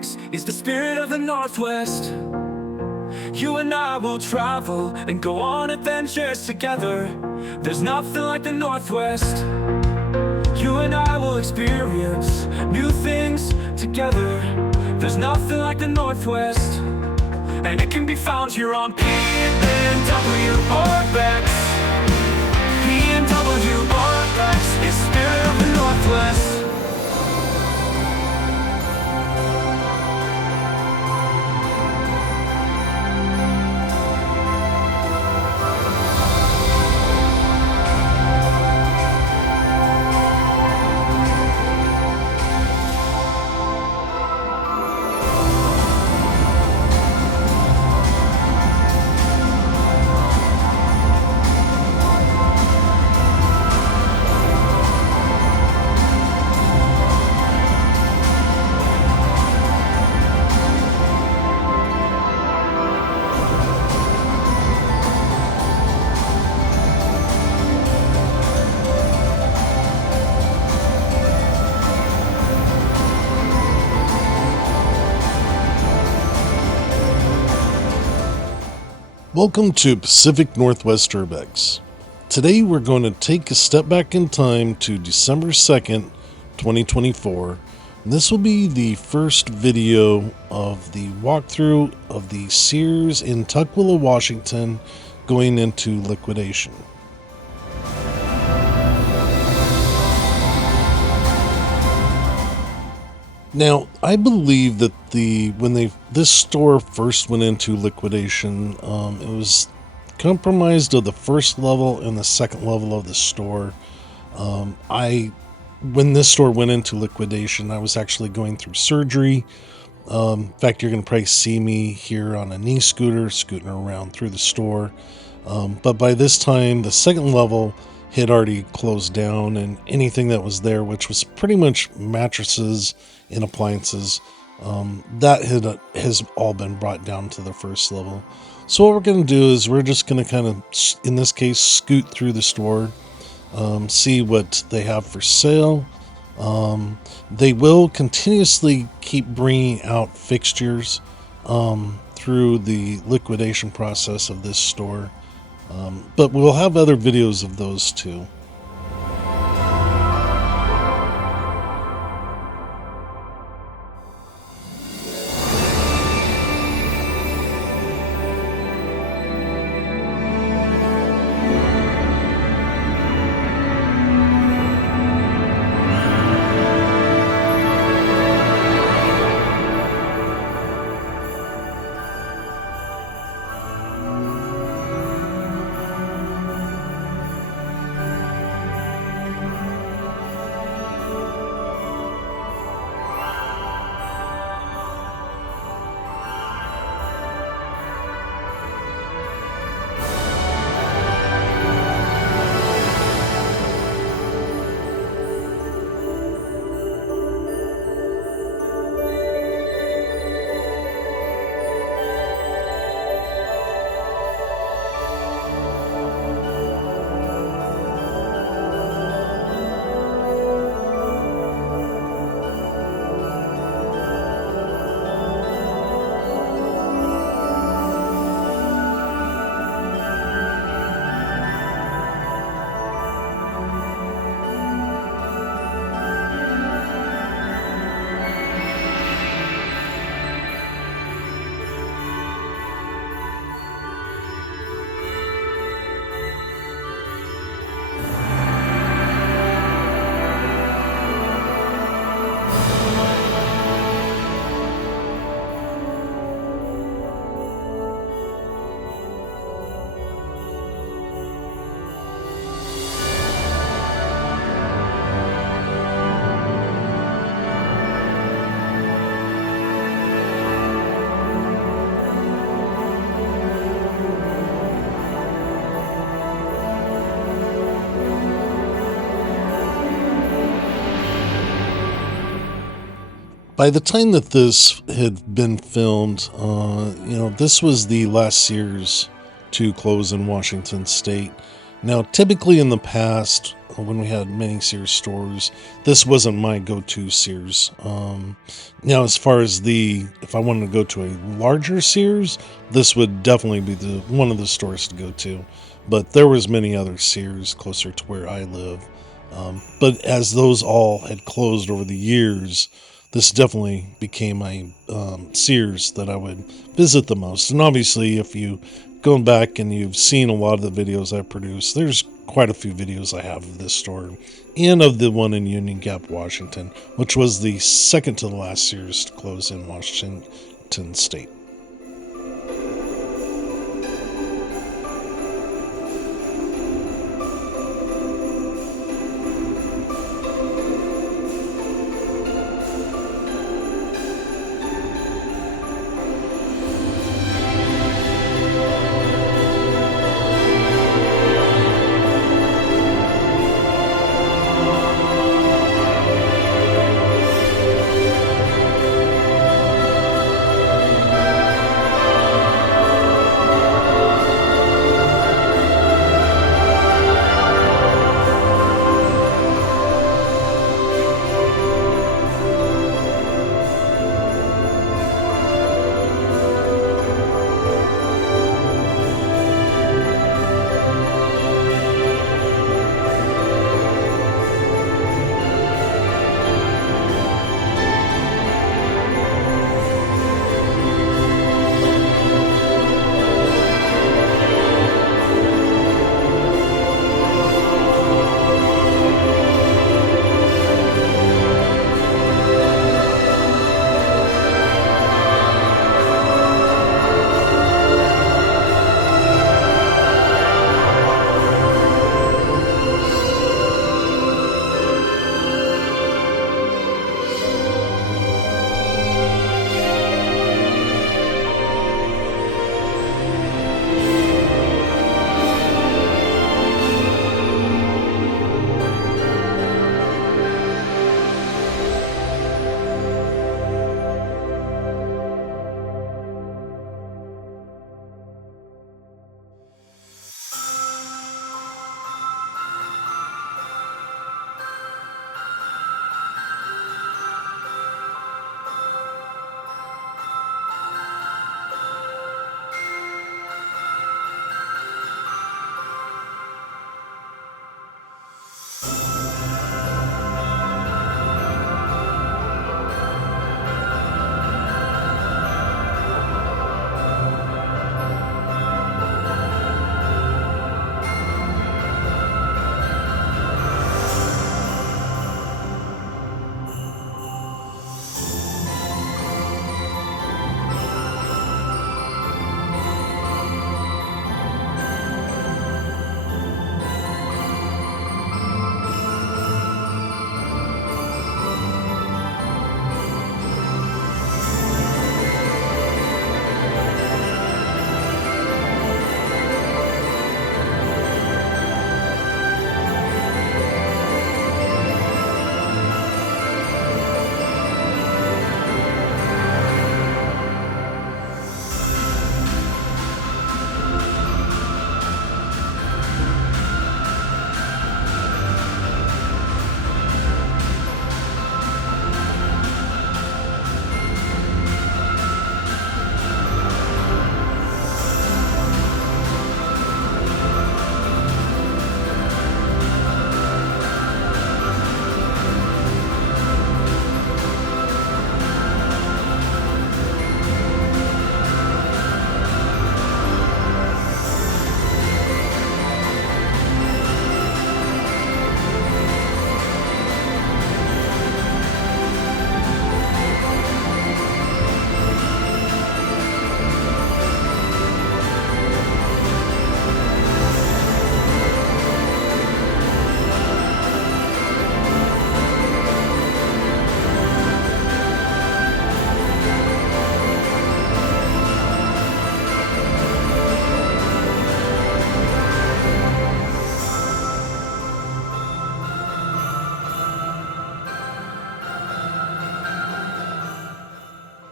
Urbex is the spirit of the Northwest. You and I will travel and go on adventures together. There's nothing like the Northwest. You and I will experience new things together. There's nothing like the Northwest. And it can be found here on PNWURBEX. PNWURBEX is spirit of the Northwest. Welcome to Pacific Northwest Urbex. Today we're going to take a step back in time to December 2nd, 2024. And this will be the first video of the walkthrough of the Sears in Tukwila, Washington going into liquidation. Now, I believe that this store first went into liquidation, it was compromised of the first level and the second level of the store. When this store went into liquidation, I was actually going through surgery. In fact, you're going to probably see me here on a knee scooter, scooting around through the store. But by this time, the second level had already closed down, and anything that was there, which was pretty much mattresses and appliances, that has all been brought down to the first level. So what we're going to do is we're just going to kind of, in this case, scoot through the store, see what they have for sale. They will continuously keep bringing out fixtures through the liquidation process of this store, but we'll have other videos of those too. By the time that this had been filmed, this was the last Sears to close in Washington State. Now, typically in the past, when we had many Sears stores. This wasn't my go-to Sears. Now, as far as if I wanted to go to a larger Sears, this would definitely be one of the stores to go to. But there was many other Sears closer to where I live. But as those all had closed over the years, this definitely became my Sears that I would visit the most. And obviously, if you going back and you've seen a lot of the videos I produce, there's quite a few videos I have of this store and of the one in Union Gap, Washington, which was the second to the last Sears to close in Washington State.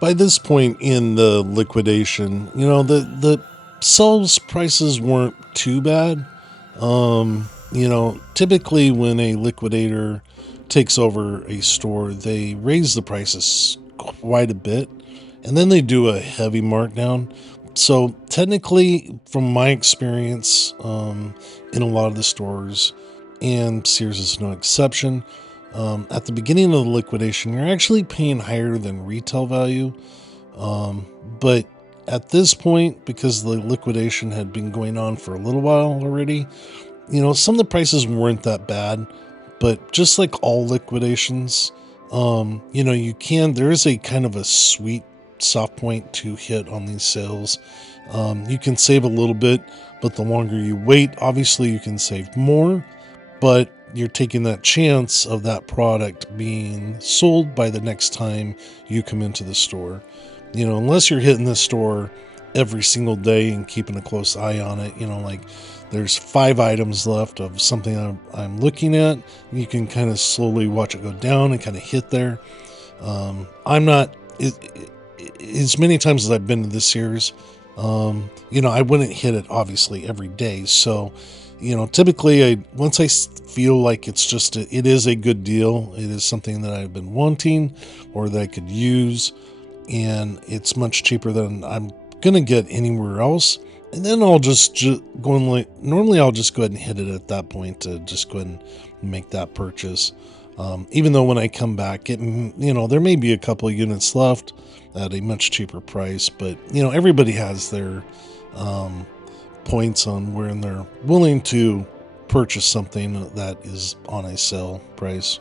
By this point in the liquidation, the sales prices weren't too bad. Typically when a liquidator takes over a store, they raise the prices quite a bit and then they do a heavy markdown. So, technically, from my experience in a lot of the stores, and Sears is no exception, at the beginning of the liquidation, you're actually paying higher than retail value. But at this point, because the liquidation had been going on for a little while already, some of the prices weren't that bad, but just like all liquidations, there is a kind of a sweet soft point to hit on these sales. You can save a little bit, but the longer you wait, obviously you can save more, but you're taking that chance of that product being sold by the next time you come into the store. Unless you're hitting the store every single day and keeping a close eye on it, like there's 5 items left of something I'm looking at. You can kind of slowly watch it go down and kind of hit there. I'm not, as many times as I've been to this series, I wouldn't hit it obviously every day. So, typically once I feel like it is a good deal, it is something that I've been wanting or that I could use, and it's much cheaper than I'm going to get anywhere else. And then I'll normally I'll just go ahead and hit it at that point to just go ahead and make that purchase. Even though when I come back, there may be a couple of units left at a much cheaper price, but everybody has their points on where they're willing to purchase something that is on a sale price.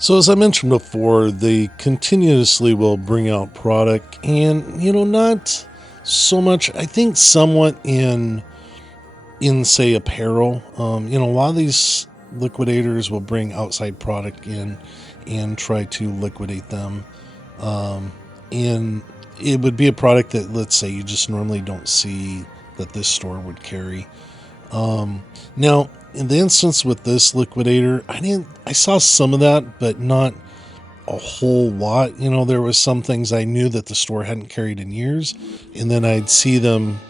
So as I mentioned before, they continuously will bring out product, and not so much. I think somewhat in say apparel. A lot of these liquidators will bring outside product in and try to liquidate them. And it would be a product that, let's say, you just normally don't see that this store would carry. Now, in the instance with this liquidator, I saw some of that, but not a whole lot. There was some things I knew that the store hadn't carried in years, and then I'd see them,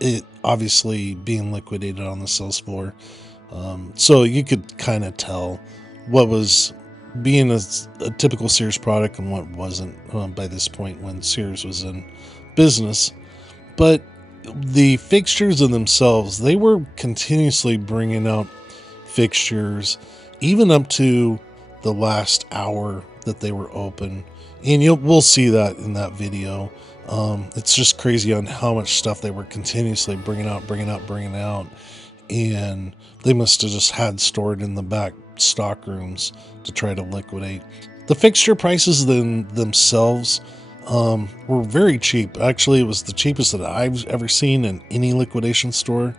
it obviously being liquidated on the sales floor. So you could kind of tell what was being a typical Sears product and what wasn't by this point when Sears was in business. But the fixtures in themselves, they were continuously bringing out fixtures, even up to the last hour that they were open. And we'll see that in that video. It's just crazy on how much stuff they were continuously bringing out. And they must have just had stored in the back stock rooms to try to liquidate. The fixture prices themselves were very cheap. Actually, it was the cheapest that I've ever seen in any liquidation store.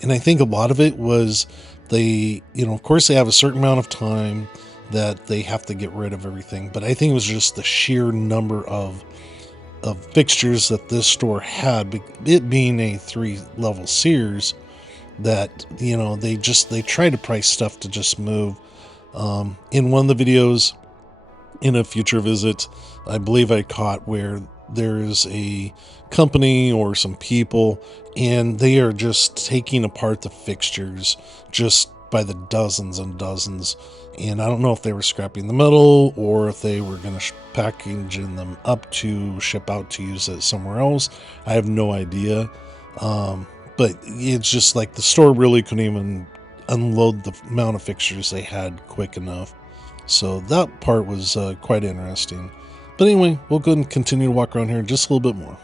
And I think a lot of it was of course they have a certain amount of time that they have to get rid of everything. But I think it was just the sheer number of fixtures that this store had, it being a 3-level Sears, that they try to price stuff to just move. In one of the videos in a future visit, I believe I caught where there is a company or some people, and they are just taking apart the fixtures just by the dozens and dozens. And I don't know if they were scrapping the metal or if they were going to package them up to ship out to use it somewhere else. I have no idea. But it's just like the store really couldn't even unload the amount of fixtures they had quick enough. So that part was quite interesting. But anyway, we'll go and continue to walk around here just a little bit more.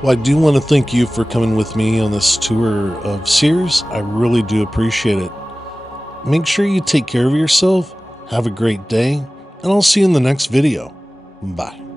Well, I do want to thank you for coming with me on this tour of Sears. I really do appreciate it. Make sure you take care of yourself, have a great day, and I'll see you in the next video. Bye.